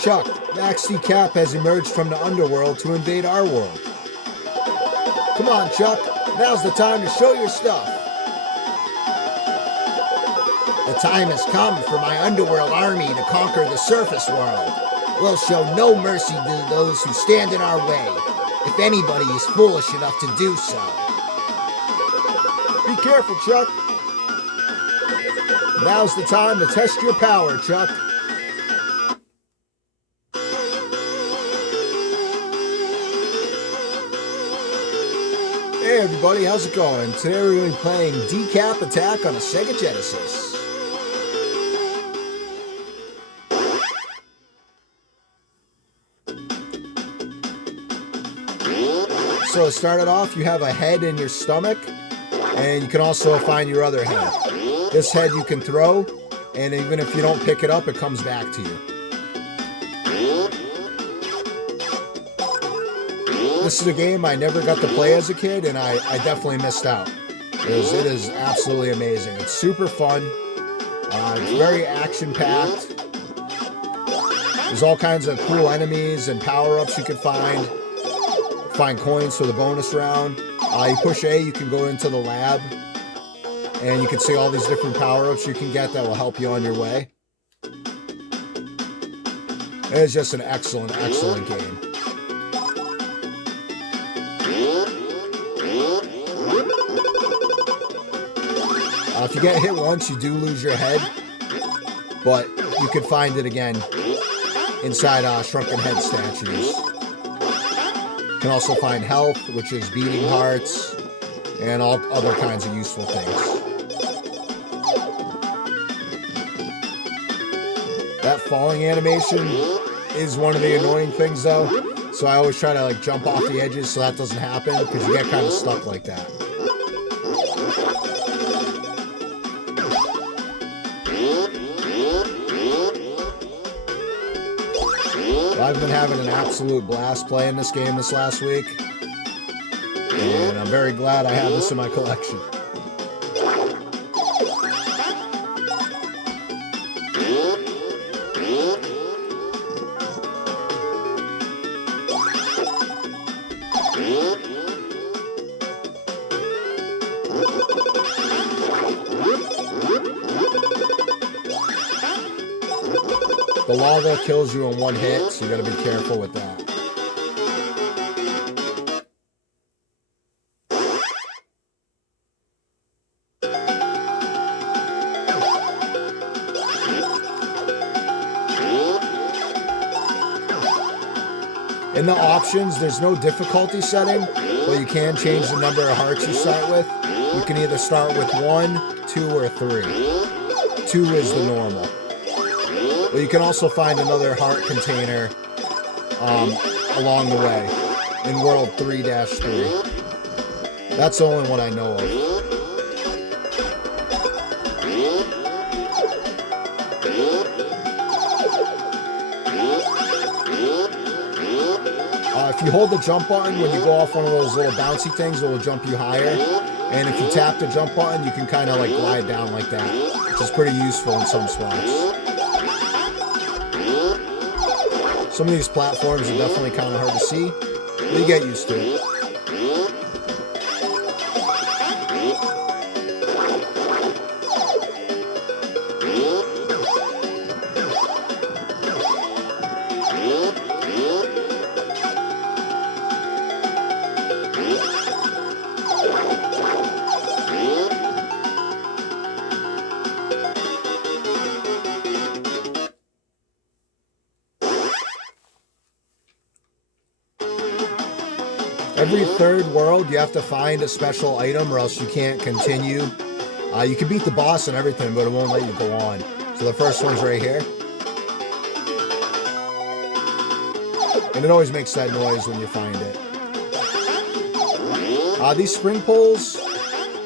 Chuck, Max Decap has emerged from the underworld to invade our world. Come on, Chuck. Now's the time to show your stuff. The time has come for my underworld army to conquer the surface world. We'll show no mercy to those who stand in our way, if anybody is foolish enough to do so. Be careful, Chuck. Now's the time to test your power, Chuck. Hey everybody, how's it going? Today we're going to be playing Decap Attack on a Sega Genesis. So to start it off, you have a head in your stomach, and you can also find your other head. This head you can throw, and even if you don't pick it up, it comes back to you. This is a game I never got to play as a kid, and I definitely missed out. It is absolutely amazing. It's super fun. It's very action-packed. There's all kinds of cool enemies and power-ups you can find. Find coins for the bonus round. You push A, you can go into the lab, and you can see all these different power-ups you can get that will help you on your way. It is just an excellent, excellent game. If you get hit once, you do lose your head, but you can find it again inside Shrunken Head statues. You can also find health, which is beating hearts, and all other kinds of useful things. That falling animation is one of the annoying things, though, so I always try to jump off the edges so that doesn't happen, because you get kind of stuck like that. I've been having an absolute blast playing this game this last week, and I'm very glad I have this in my collection. The lava kills you in one hit, so you gotta be careful with that. In the options, there's no difficulty setting, but you can change the number of hearts you start with. You can either start with 1, 2, or 3. 2 is the normal. But you can also find another heart container along the way in World 3-3. That's the only one I know of. If you hold the jump button when you go off one of those little bouncy things, it will jump you higher. And if you tap the jump button, you can kind of glide down like that, which is pretty useful in some spots. Some of these platforms are definitely kind of hard to see, but you get used to it. Every third world, you have to find a special item or else you can't continue. You can beat the boss and everything, but it won't let you go on. So the first one's right here. And it always makes that noise when you find it. These spring poles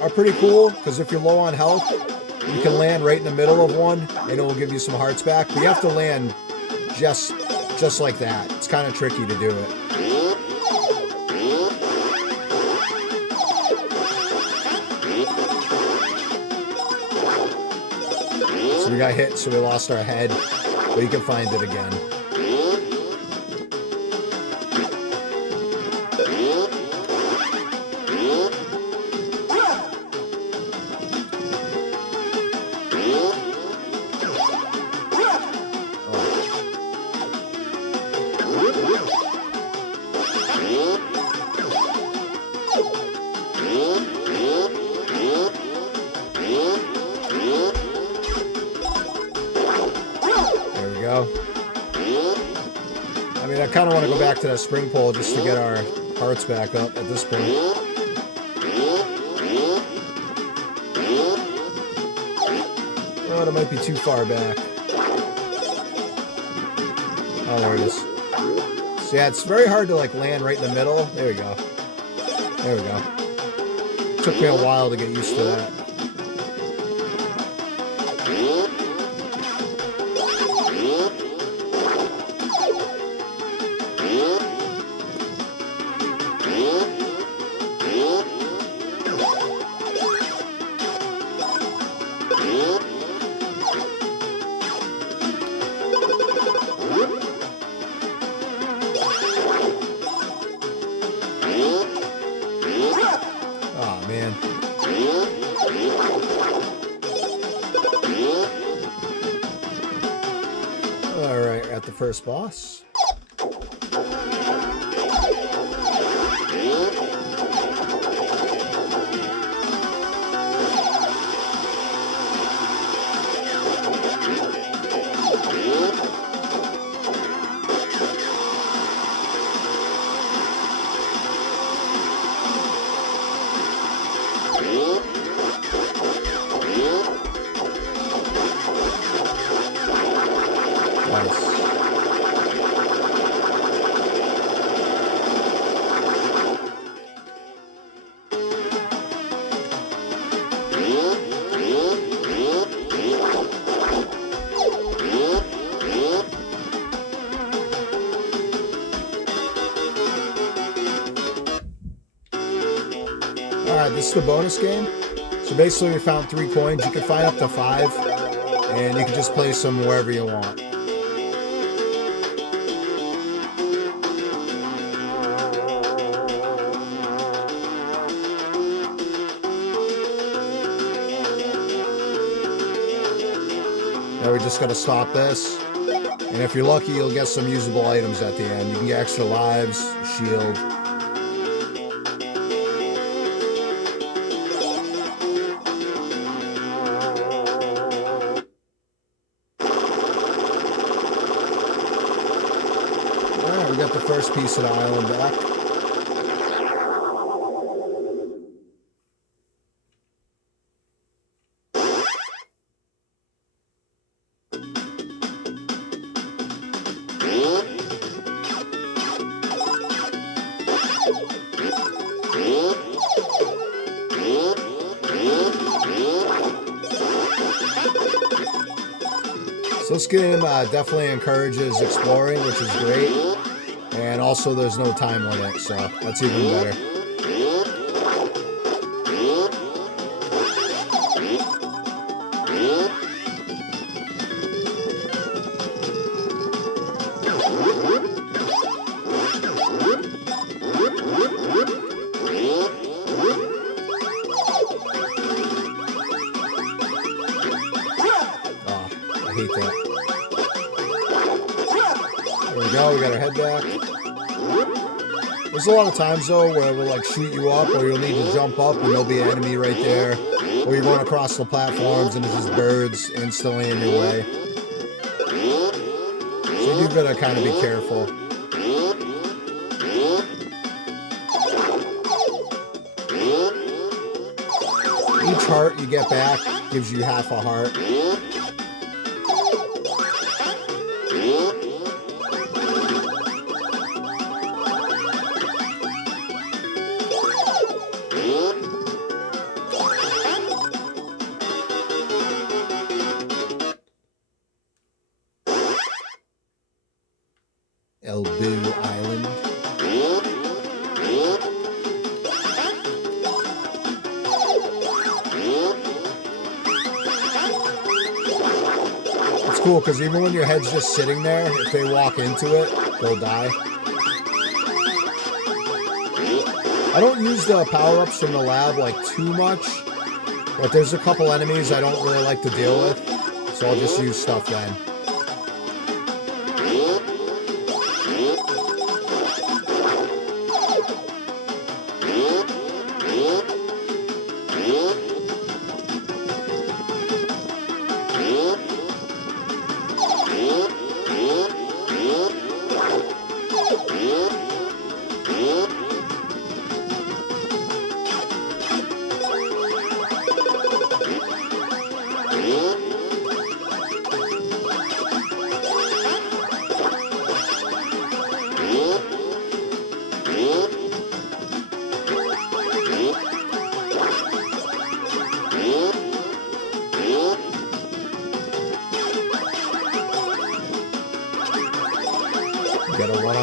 are pretty cool, because if you're low on health, you can land right in the middle of one, and it will give you some hearts back. But you have to land just like that. It's kind of tricky to do it. So we got hit, so we lost our head, but you can find it again. kind of want to go back to that spring pole just to get our hearts back up at this point. Oh, it might be too far back. Oh, there it is. So yeah, it's very hard to like land right in the middle. There we go. There we go. Took me a while to get used to that. Alright, at the first boss. Alright, this is the bonus game. So basically we found 3 coins. You can find up to 5. And you can just place them wherever you want. Now we just gotta stop this. And if you're lucky, you'll get some usable items at the end. You can get extra lives, shield. Alright, we got the first piece of the island back. So this game definitely encourages exploring, which is great. And also there's no time limit, so that's even better. I hate that. There we go, we got our head back. There's a lot of times though where it will like shoot you up, or you'll need to jump up and there'll be an enemy right there. Or you're going across the platforms and there's just birds instantly in your way. So you gotta kind of be careful. Each heart you get back gives you half a heart. Elbu Island. It's cool because even when your head's just sitting there, if they walk into it, they'll die. I don't use the power-ups from the lab like too much, but there's a couple enemies I don't really like to deal with, so I'll just use stuff then.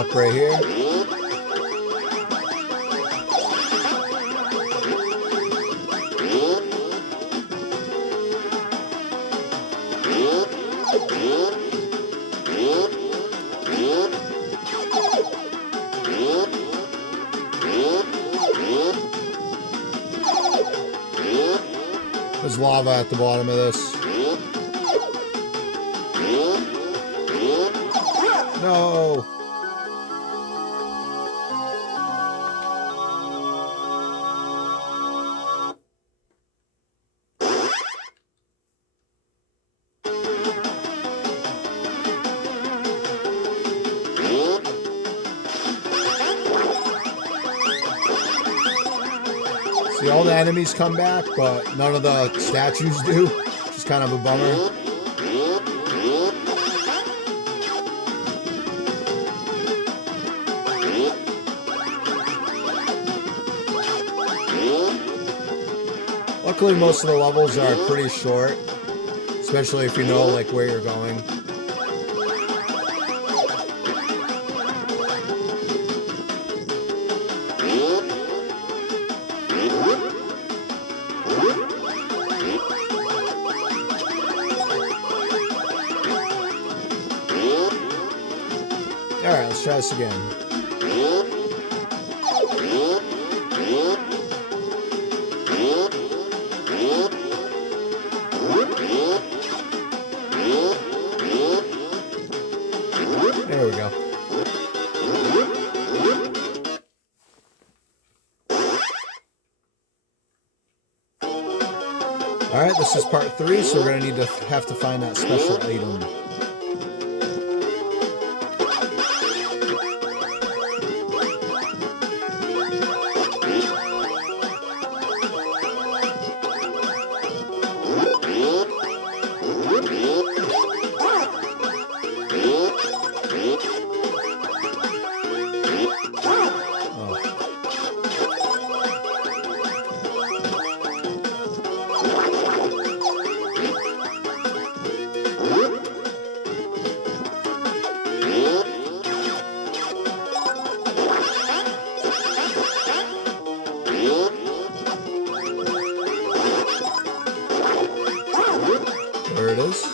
up right here. There's lava at the bottom of this. No! See, all the enemies come back, but none of the statues do. Which is kind of a bummer. Luckily, most of the levels are pretty short, especially if you know like where you're going. All right, let's try this again. There we go. All right, this is part 3, so we're gonna have to find that special item. There it is.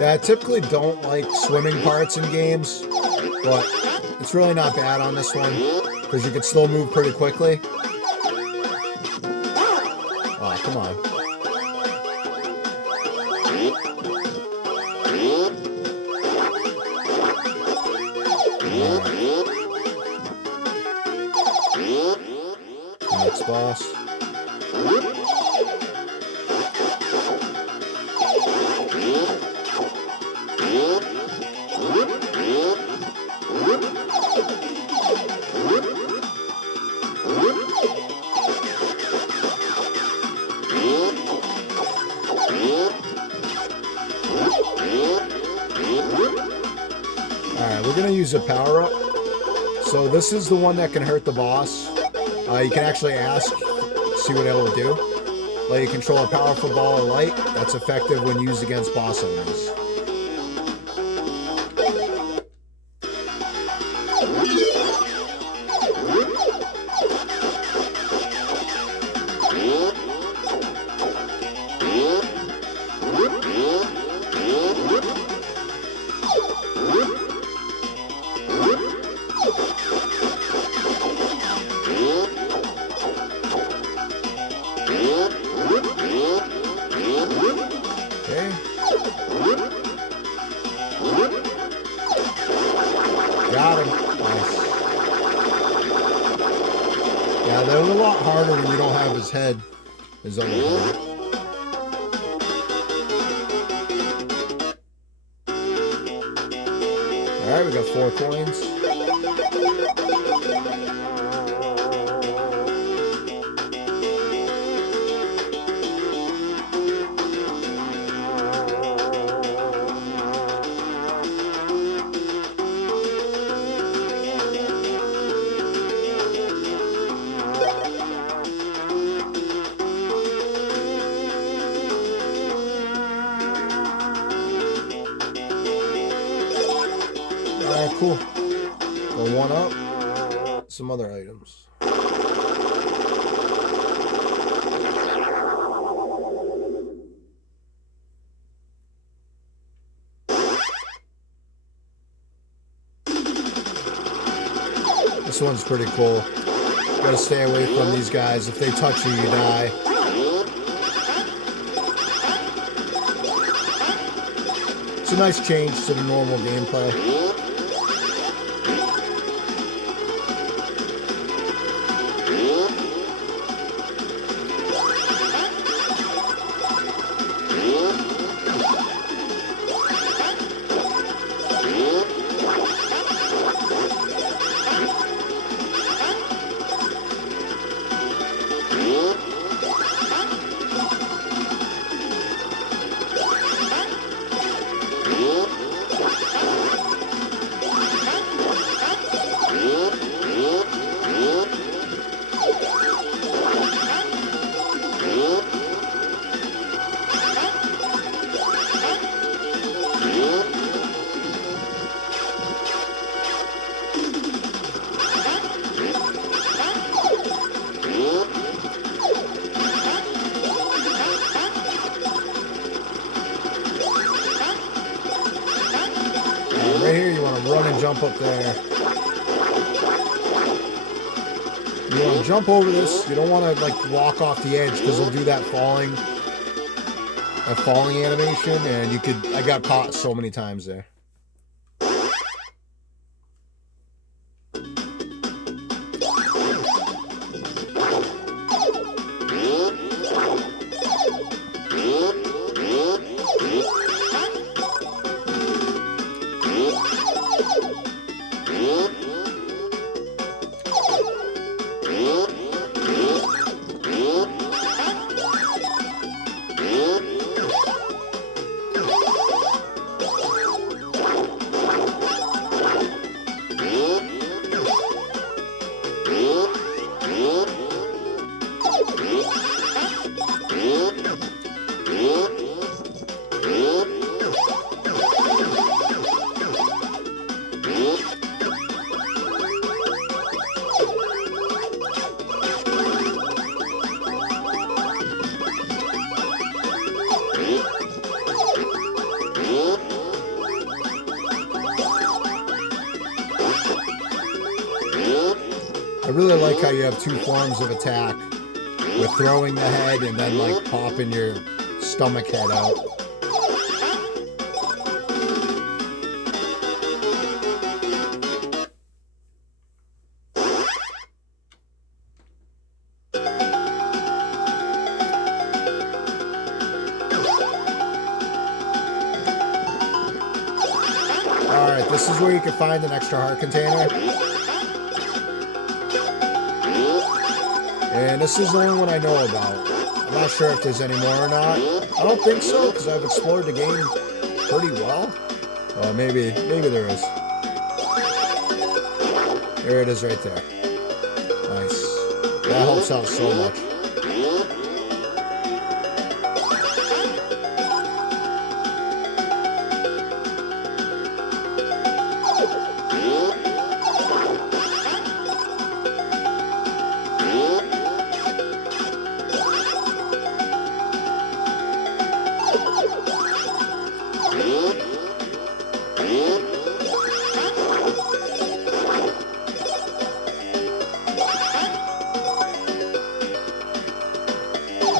Yeah, I typically don't like swimming parts in games, but it's really not bad on this one, because you can still move pretty quickly. Oh, come on. Right. Next boss. Alright, we're gonna use a power-up. So this is the one that can hurt the boss. You can actually ask, see what it'll do. Let you control a powerful ball of light that's effective when used against boss enemies. Okay. Got him. Nice. Yeah, they're a lot harder when you don't have his head. His other head. Alright, we got 4 coins. Alright, cool. Go one up. Some other items. This one's pretty cool. Gotta stay away from these guys. If they touch you, you die. It's a nice change to the normal gameplay. Right here, you want to run and jump up there. You want to jump over this. You don't want to like walk off the edge because it'll do that falling animation, and you could. I got caught so many times there. I really like how you have two forms of attack, with throwing the head and then like popping your stomach head out. Alright, this is where you can find an extra heart container. And this is the only one I know about. I'm not sure if there's any more or not. I don't think so, because I've explored the game pretty well. Maybe there is. There it is right there. Nice. That helps out so much.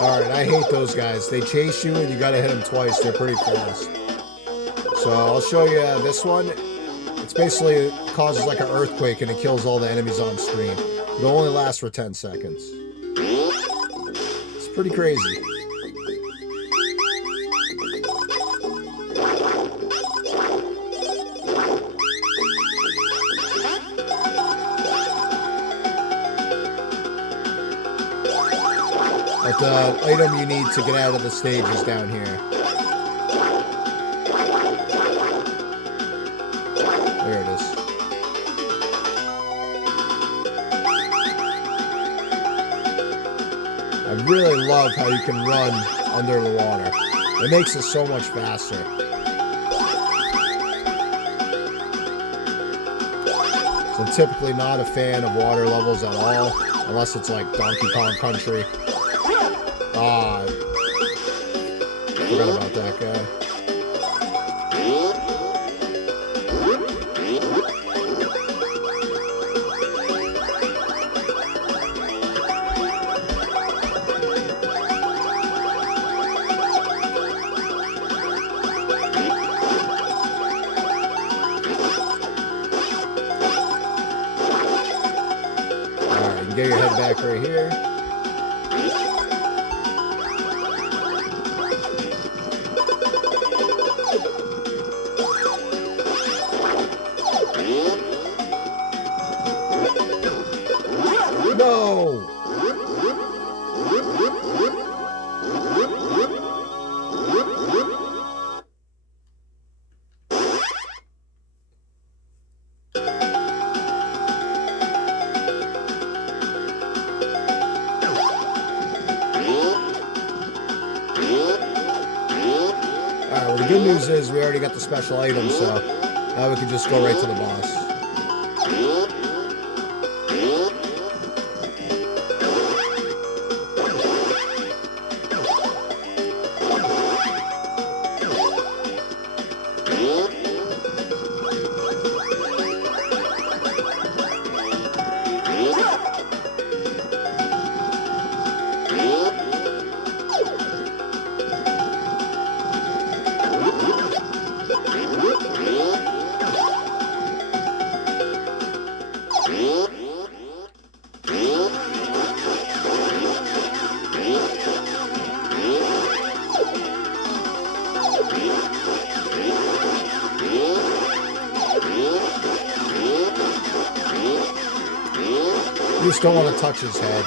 Alright, I hate those guys. They chase you and you gotta hit them twice. They're pretty fast. So I'll show you this one. It's basically, it causes like an earthquake and it kills all the enemies on screen. It only lasts for 10 seconds. It's pretty crazy. But the item you need to get out of the stage is down here. There it is. I really love how you can run under the water. It makes it so much faster. So I'm typically not a fan of water levels at all, unless it's like Donkey Kong Country. Ah, forgot about that guy. Get your head back right here. No! Well, the good news is we already got the special item, so now we can just go right to the boss. You just don't want to touch his head.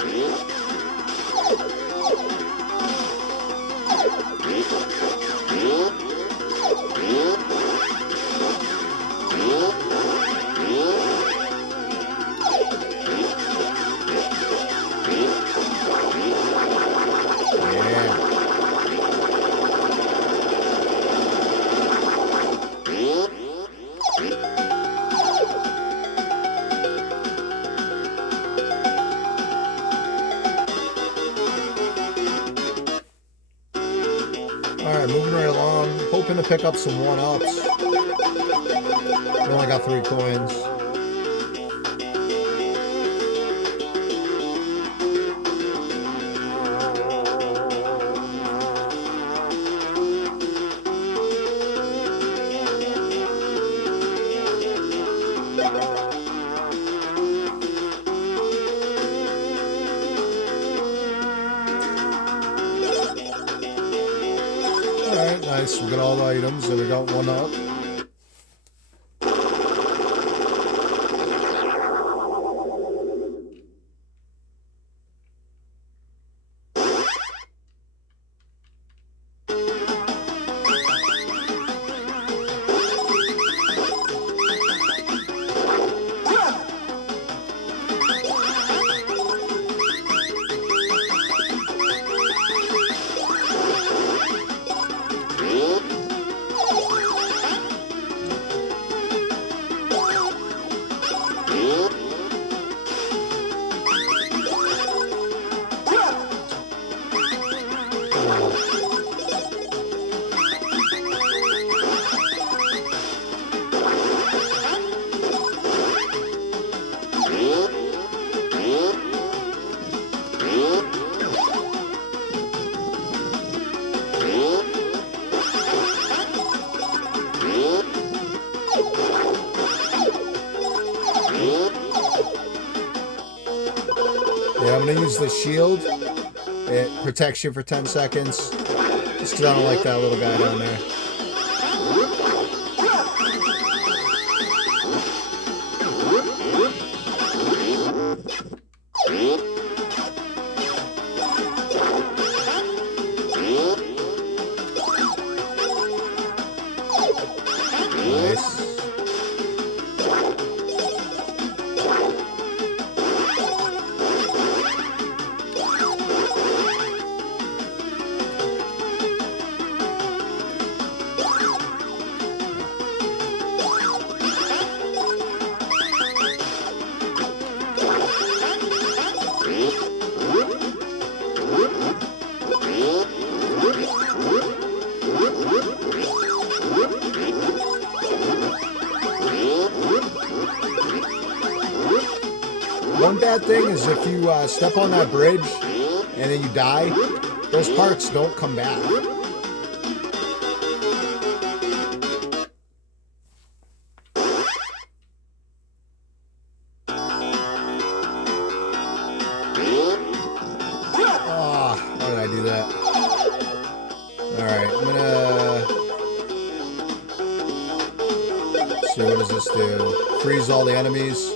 Alright, moving right along. Hoping to pick up some 1-ups. We only got 3 coins. Alright, nice. We got all the items and we got 1-up. Yeah, I'm going to use the shield. It protects you for 10 seconds. Just because I don't like that little guy down there. sad thing is if you step on that bridge and then you die, those parts don't come back. Oh, why did I do that? Alright, I'm gonna... see, what does this do? Freeze all the enemies.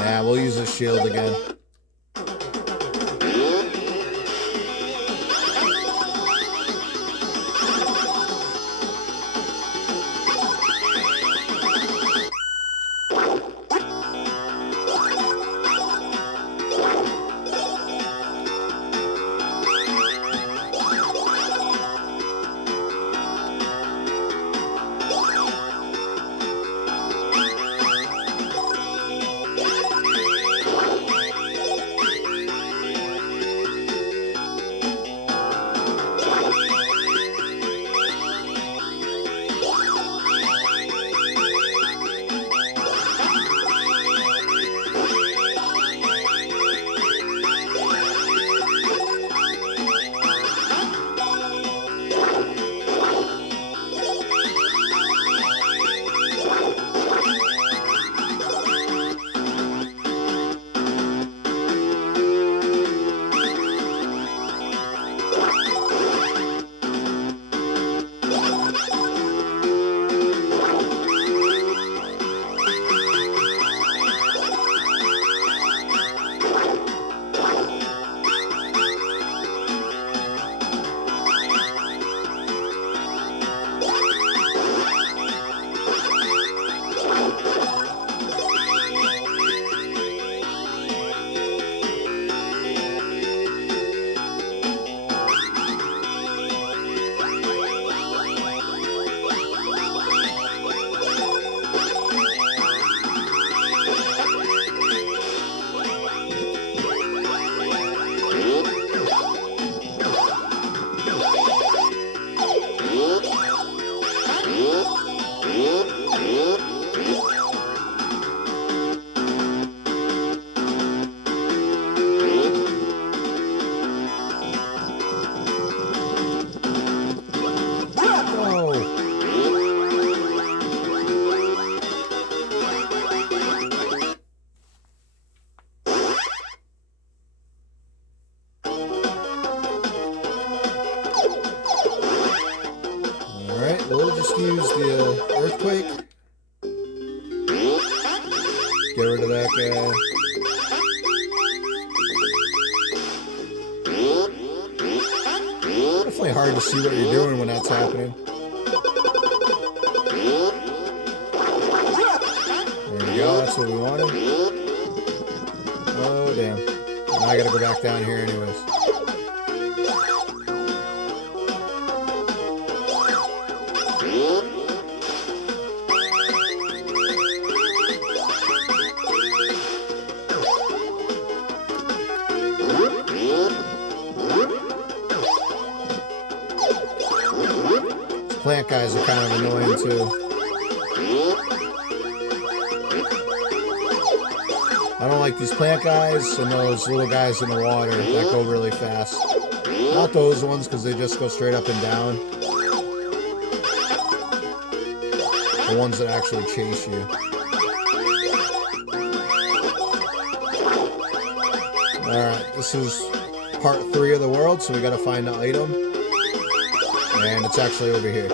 Yeah, we'll use this shield again. We'll just use the earthquake. Get rid of that guy. Definitely hard to see what you're doing when that's happening. There we go, that's what we wanted. Oh, damn. Now I gotta go back down here anyways. Plant guys are kind of annoying too. I don't like these plant guys and those little guys in the water that go really fast. Not those ones because they just go straight up and down. The ones that actually chase you. Alright, this is part 3 of the world, so we gotta find an item. And it's actually over here.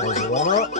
There's one up.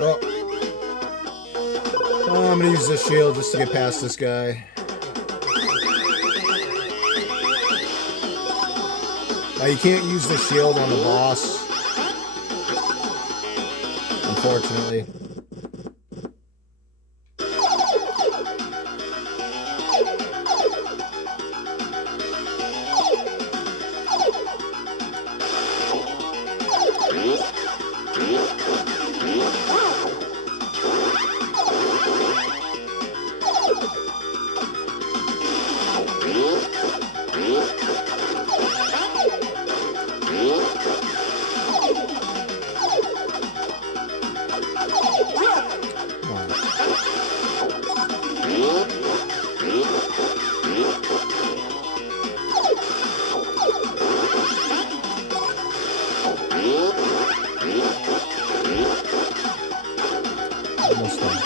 Oh. Oh, I'm gonna use this shield just to get past this guy. Now you can't use the shield on the boss, unfortunately. Almost done.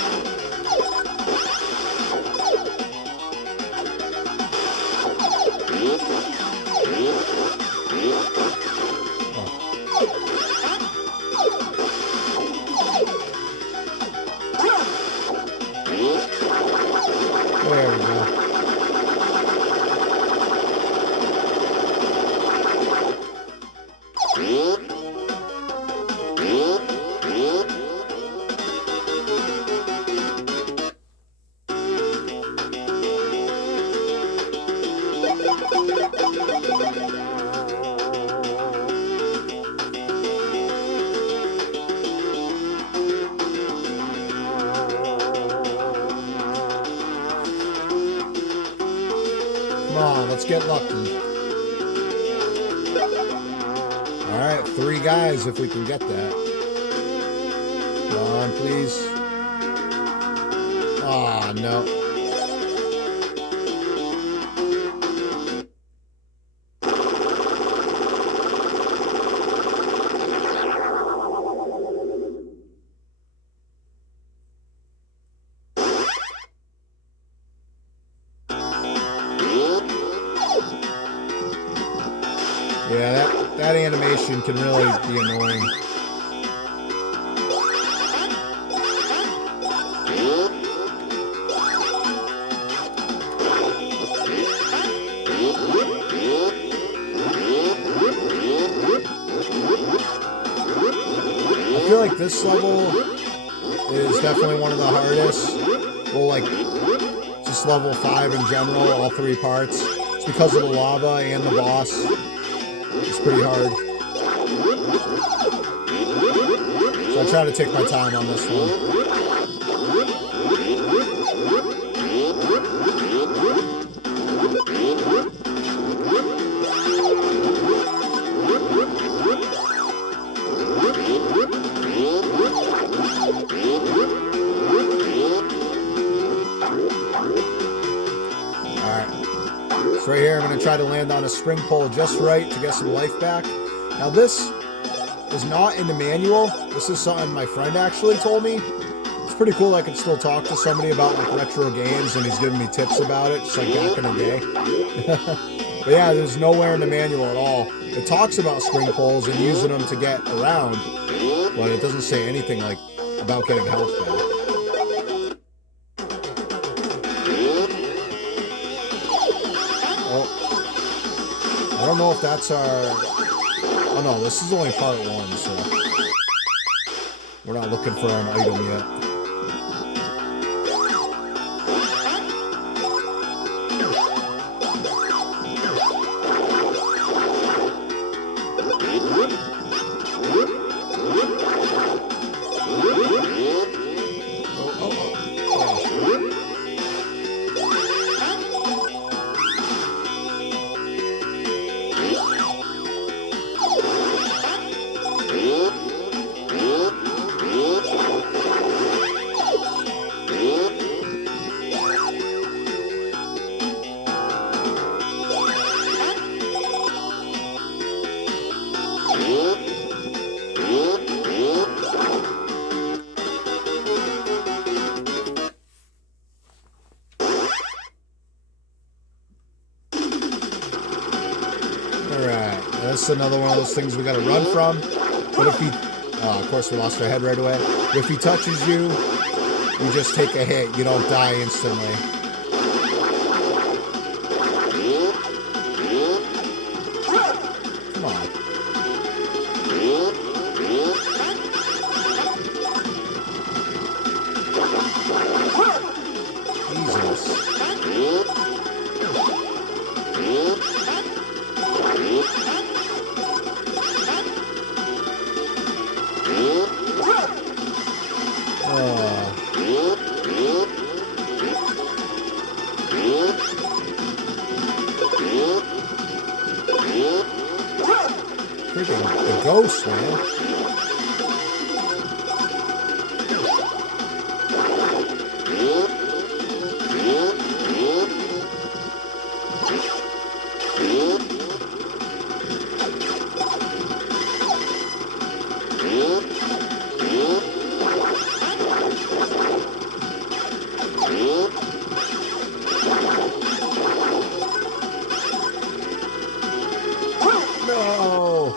There we go. Come on, let's get lucky. Alright, 3 guys if we can get that. Come on, please. Aw, no. Yeah, that animation can really be annoying. I feel like this level is definitely one of the hardest. Well, like, just level 5 in general, all 3 parts. It's because of the lava and the boss. It's pretty hard. So I try to take my time on this one. Alright. So right here, I'm going to try to land on a spring pole just right to get some life back. Now this is not in the manual. This is something my friend actually told me. It's pretty cool I can still talk to somebody about like retro games and he's giving me tips about it, just like back in the day. But yeah, there's nowhere in the manual at all. It talks about spring poles and using them to get around, but it doesn't say anything like about getting health back. I don't know if that's our... Oh no, this is only part 1, so... We're not looking for an item yet. That's another one of those things we gotta run from. But if he, of course we lost our head right away. But if he touches you, you just take a hit. You don't die instantly. Come on. Jesus. Freaking the ghost, man. No!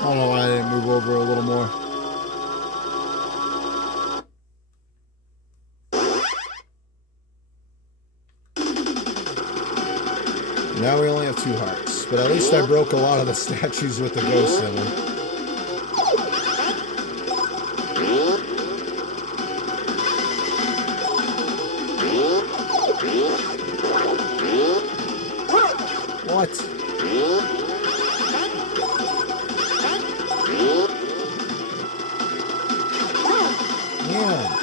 I don't know why I didn't move over a little more. Now we only have 2 hearts, but at least I broke a lot of the statues with the ghosts in them. What? Yeah.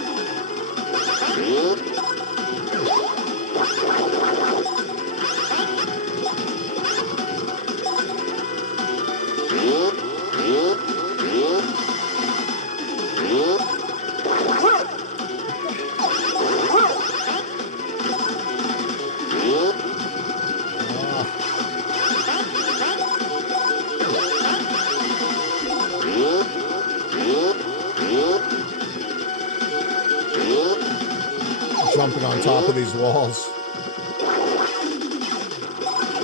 Jumping on top of these walls.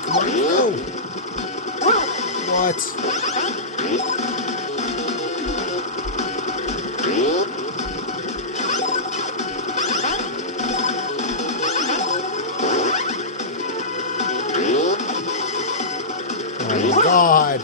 Come on, no! What? Oh my God!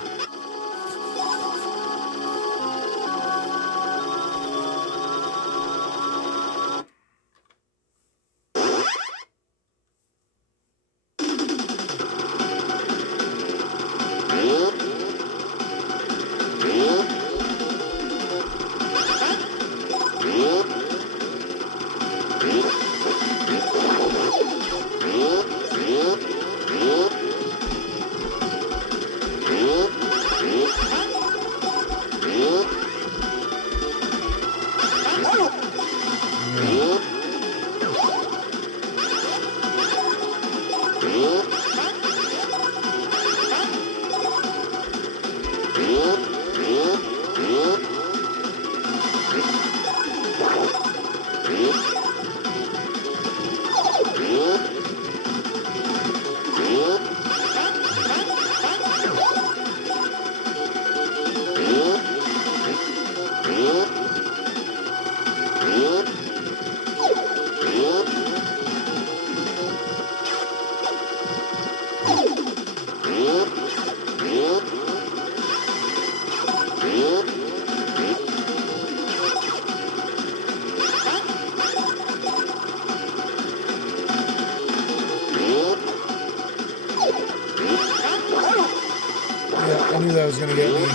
I knew that was going to get me.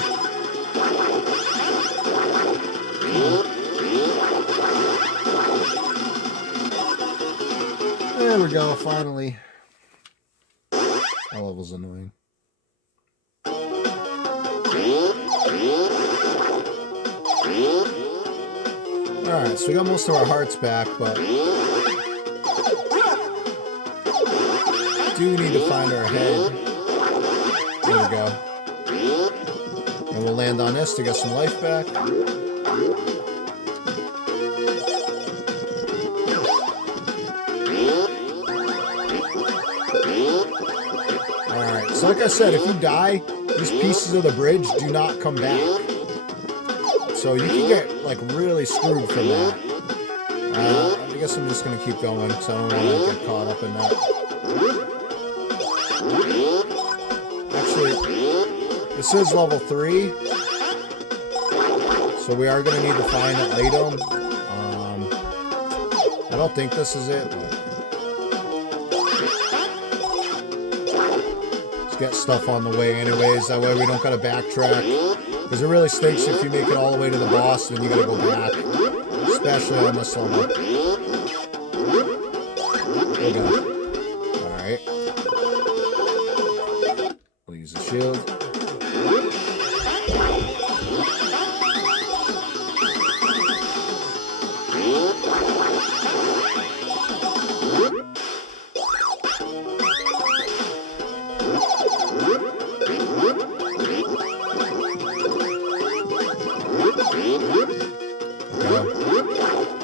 There we go, finally. That level's annoying. Alright, so we got most of our hearts back, but do need to find our head. There we go. And we'll land on this to get some life back. Alright, so like I said, if you die, these pieces of the bridge do not come back. So you can get like really screwed from that. I guess I'm just gonna keep going because I don't want to get caught up in that. Actually, this is level 3, so we are gonna need to find an item. I don't think this is it, but let's get stuff on the way anyways. That way we don't gotta backtrack. Because it really stinks if you make it all the way to the boss and then you gotta go back. Especially on this level. Oh god. Alright. We'll use the shield.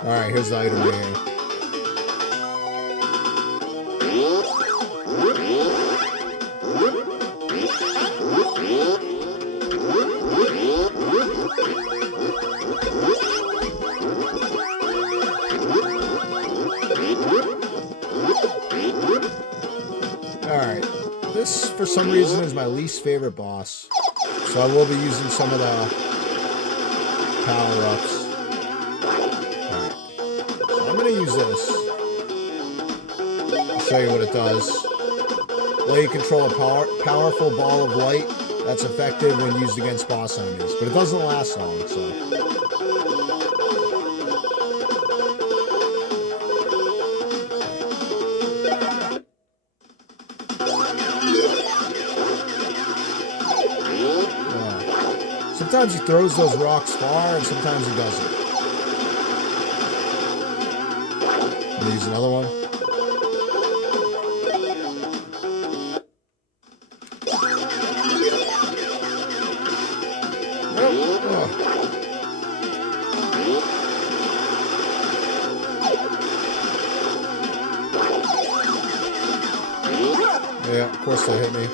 Alright, here's the item right here. Alright, this for some reason is my least favorite boss. So I will be using some of the power-ups. I'm going to use this. I'll show you what it does. Let you control a powerful ball of light that's effective when used against boss enemies. But it doesn't last long, so... Sometimes he throws those rocks far, and sometimes he doesn't. I'm gonna use another one. Yeah, of course they hit me.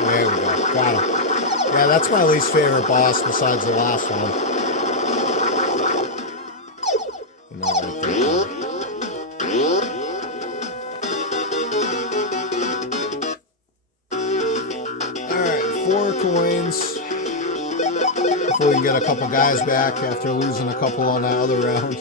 There we go. Got him. Yeah, that's my least favorite boss besides the last one. Not like that. Alright, 4 coins. Hopefully we can get a couple guys back after losing a couple on that other round.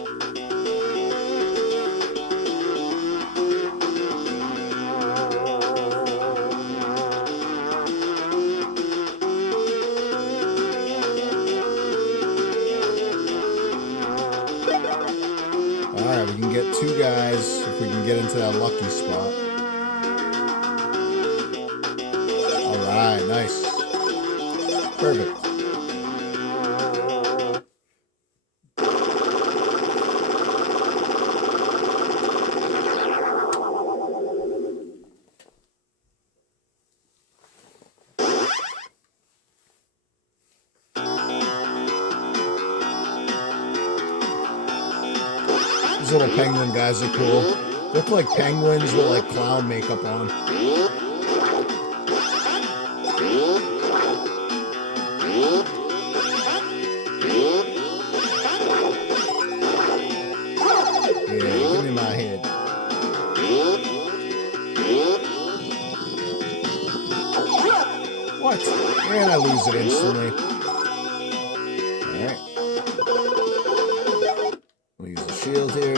Alright, we can get 2 guys if we can get into that lucky spot. Alright, nice. Perfect. These little penguin guys are cool. Look like penguins with like clown makeup on. Yeah, give me my head. What? And I lose it instantly. Alright. We'll use the shield here.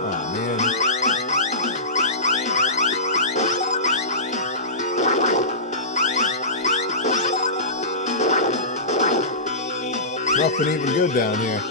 Oh man. looking even good down here.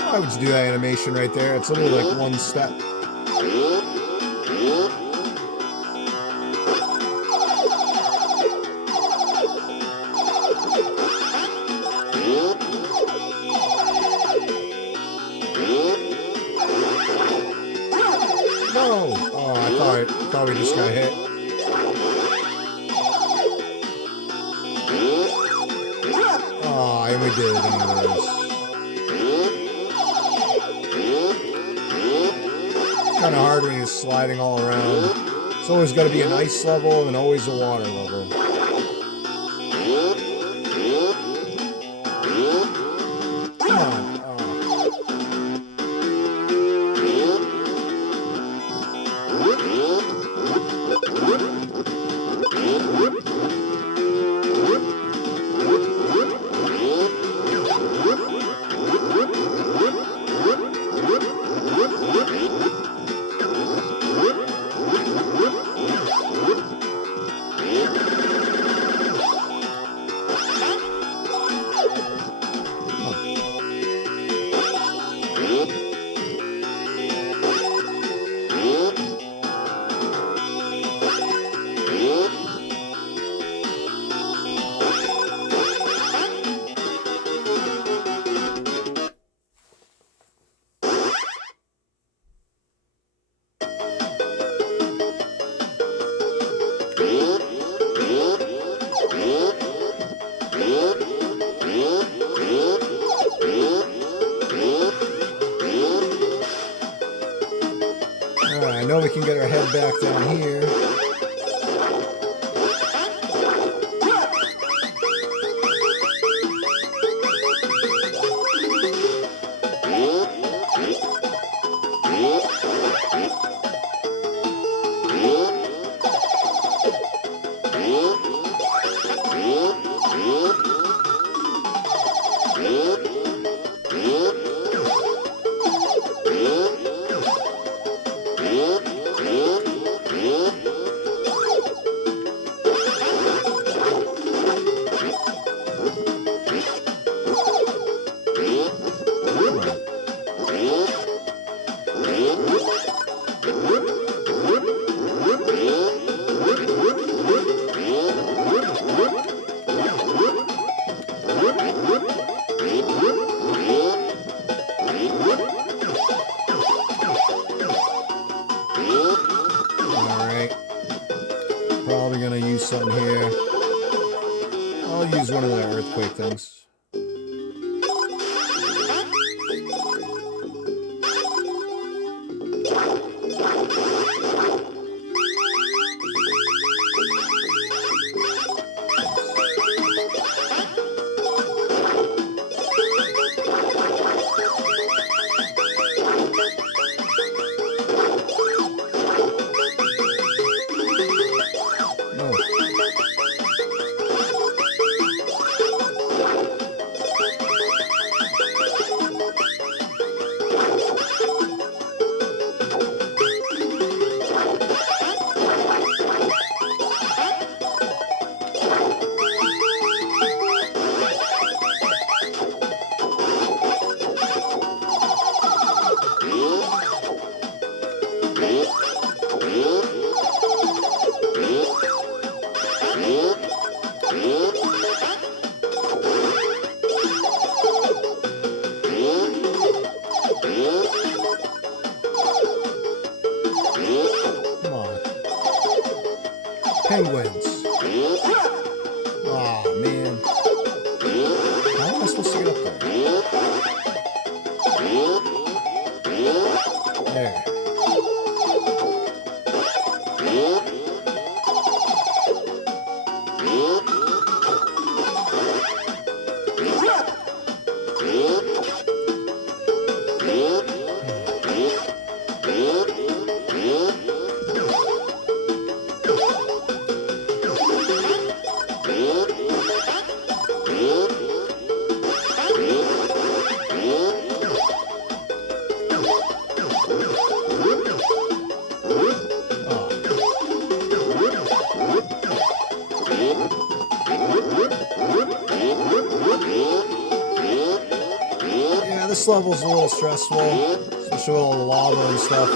I would just do that animation right there. It's only like one step. No! Oh, I thought we just got hit. Oh, and we did anyways. Kind of hard when you're sliding all around. It's always got to be an ice level and always a water level. Come on. I know we can get our head back down here. Probably gonna use something here. I'll use one of the earthquake things. Penguins. Oh man. How am I supposed to get up there? Yeah, this level's a little stressful, especially with all the lava and stuff.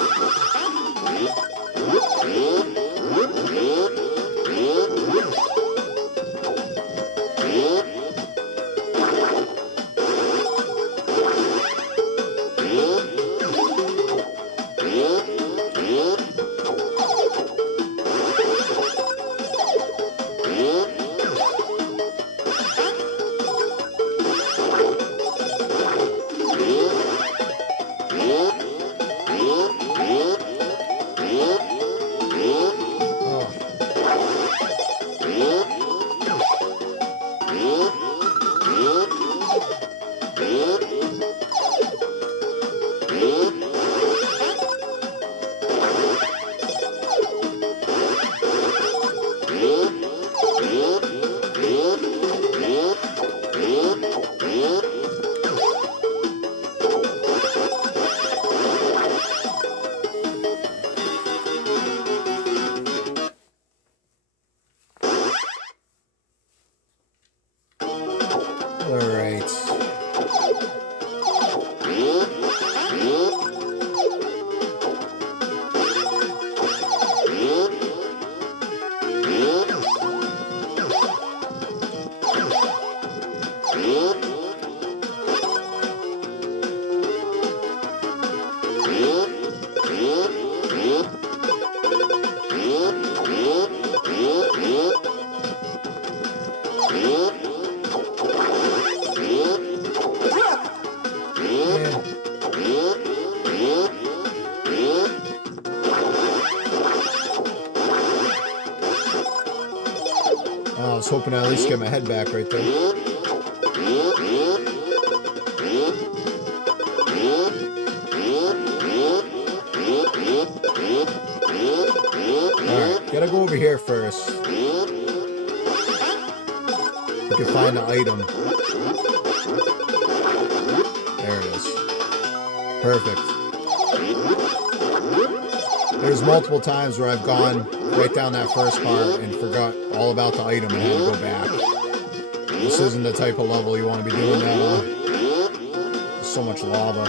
I was hoping I'd at least get my head back right there. Alright, gotta go over here first. We can find the item. There it is. Perfect. There's multiple times where I've gone right down that first part and forgot all about the item and had to go back. This isn't the type of level you want to be doing that on. There's so much lava.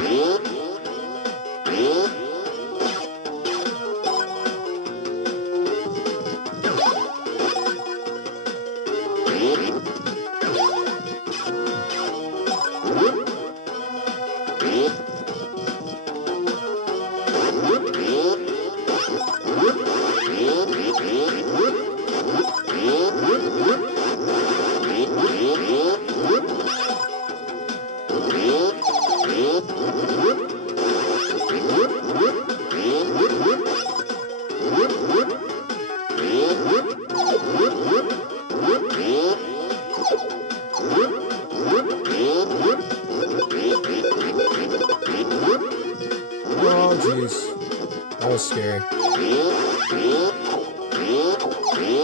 Oh, jeez. That was scary.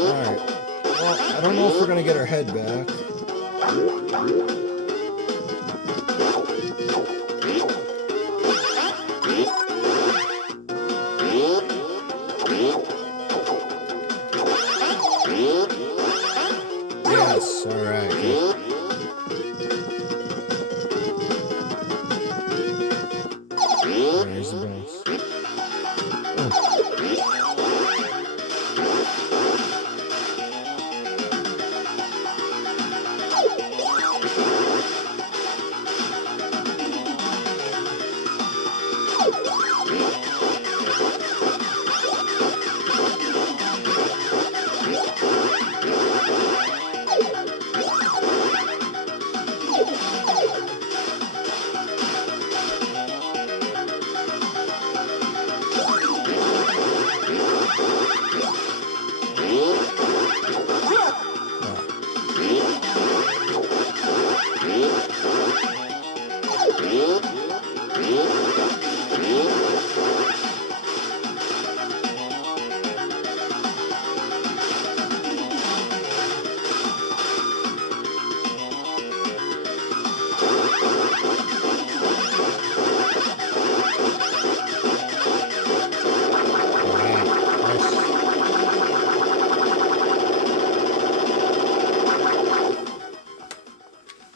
Alright. Well, I don't know if we're going to get our head back. Yes, alright. Good. There's the boss.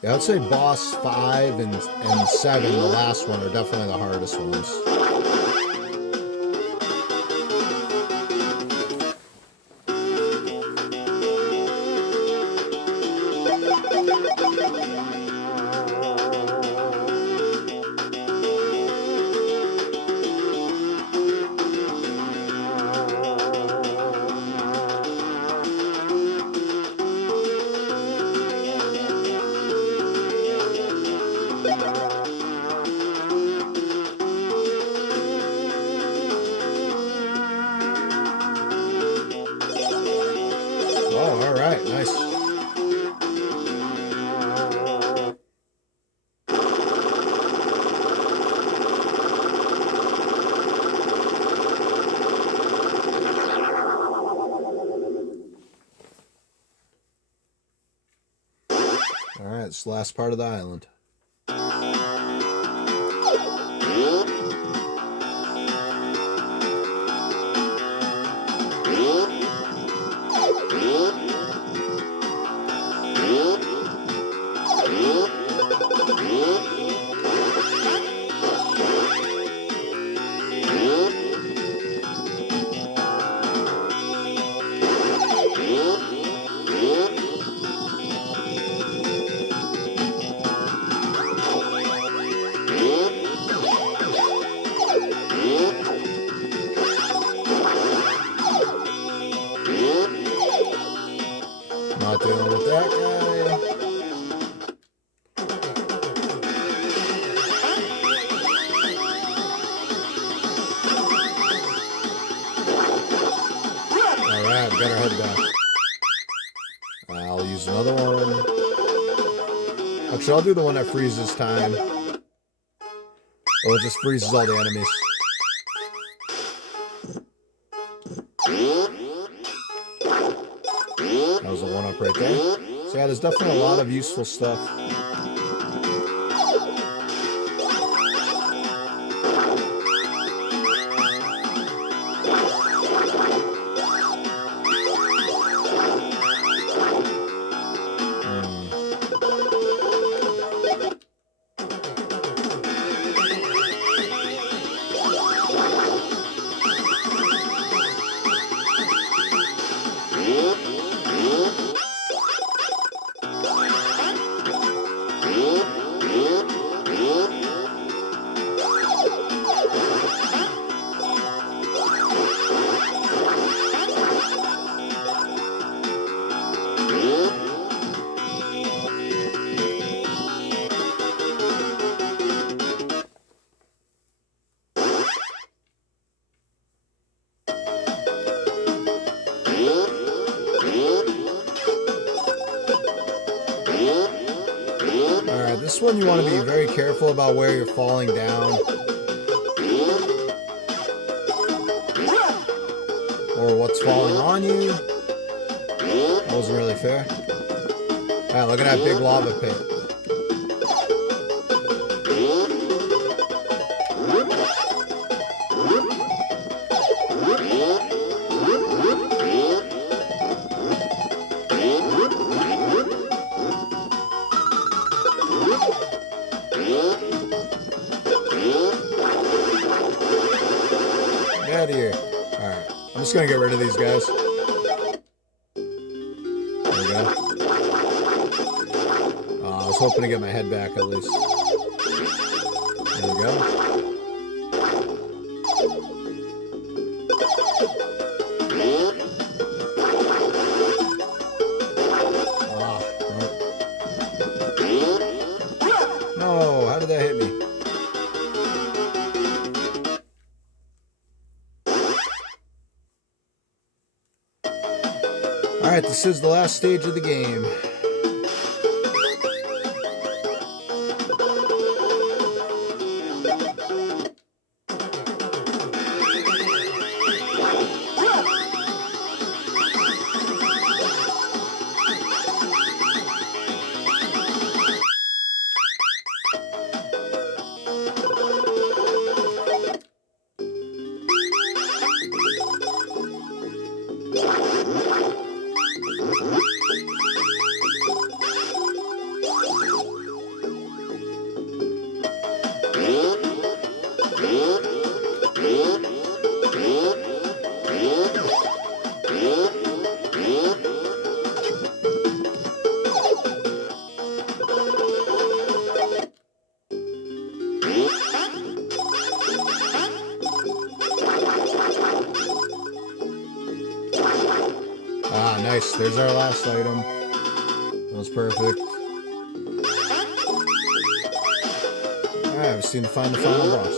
Yeah, I'd say boss 5 and 7, the last one, are definitely the hardest ones. Oh, all right, nice. All right, it's the last part of the island. Not dealing with that guy. Alright, we got our head back. I'll use another one. Actually, I'll do the one that freezes time. Oh, it just freezes all the enemies. That was a 1-up right there. So yeah, there's definitely a lot of useful stuff. Alright, this one you want to be very careful about where you're falling down. Or what's falling on you. That wasn't really fair. Alright, look at that big lava pit. Get out of here. Alright, I'm just gonna get rid of these guys. There we go. I was hoping to get my head back at least. There we go. No, how did that hit me? Alright, this is the last stage of the game. Ah, nice. There's our last item. That was perfect. Alright, we just need to find the final boss.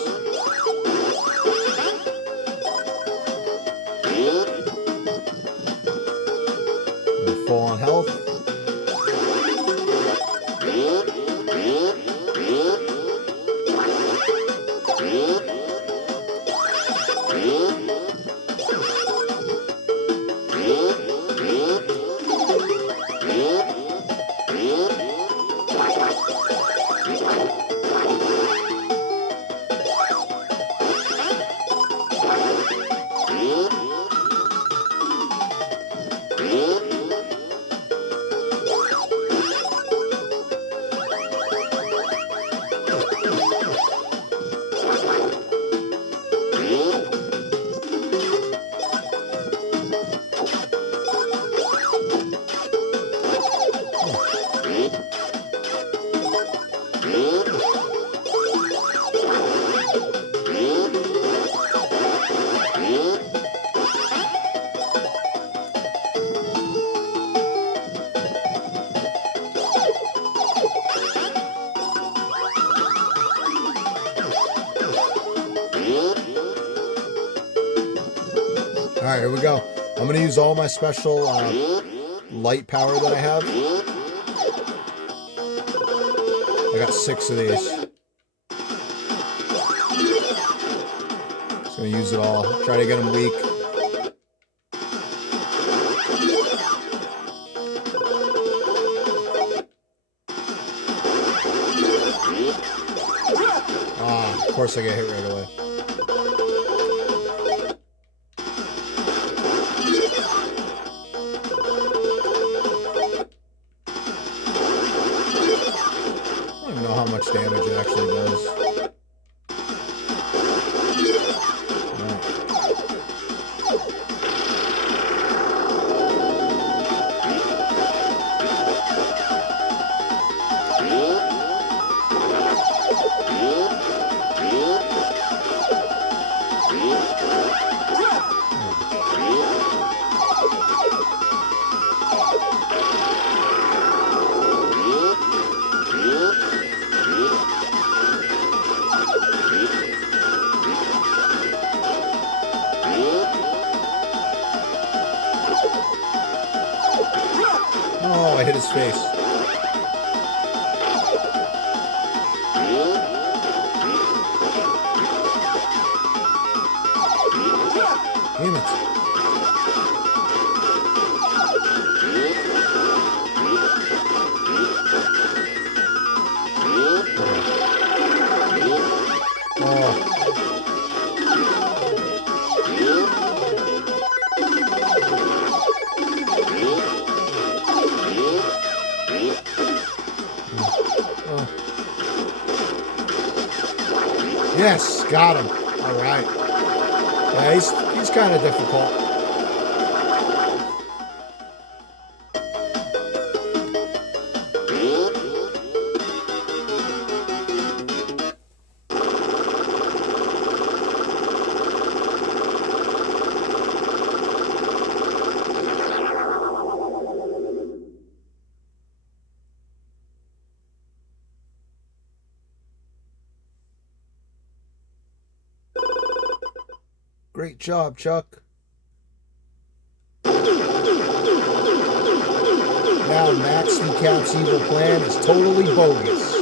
We're full on health. Alright, here we go. I'm going to use all my special light power that I have. I got 6 of these. Just going to use it all. Try to get them weak. Ah, of course I get hit right away. I don't know how much damage it actually does. Oh, I hit his face. Damn it. Oh. Yes, got him. All right. Yeah, he's kind of difficult. Great job, Chuck. Now Max Decap's evil plan is totally bogus.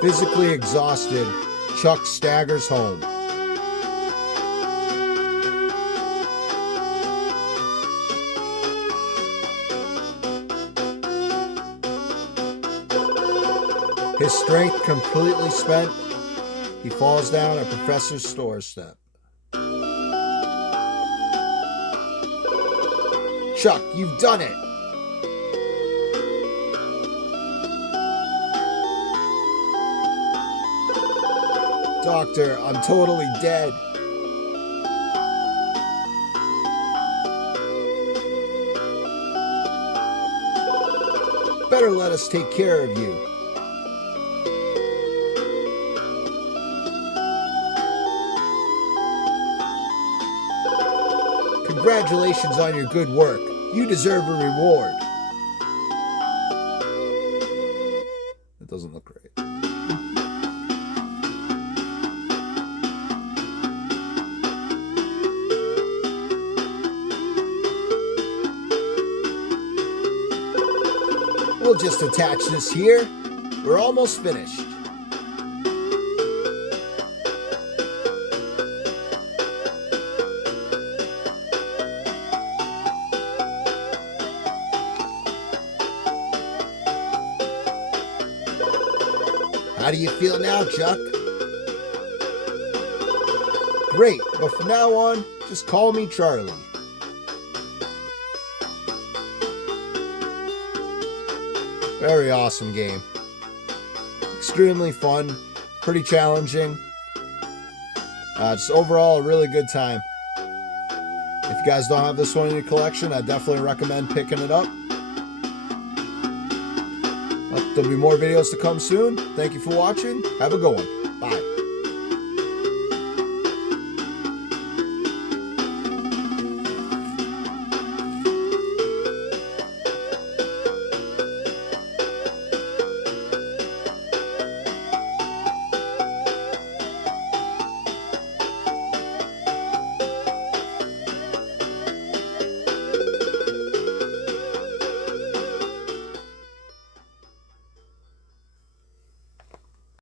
Physically exhausted, Chuck staggers home. His strength completely spent, he falls down a professor's store step. Chuck, you've done it! Doctor, I'm totally dead. better let us take care of you. Congratulations on your good work. You deserve a reward. That doesn't look right. We'll just attach this here. We're almost finished. How do you feel now, Chuck? Great, but from now on, just call me Charlie. Very awesome game. Extremely fun, pretty challenging. Just overall a really good time. If you guys don't have this one in your collection, I definitely recommend picking it up. There'll be more videos to come soon. Thank you for watching. Have a good one. Bye.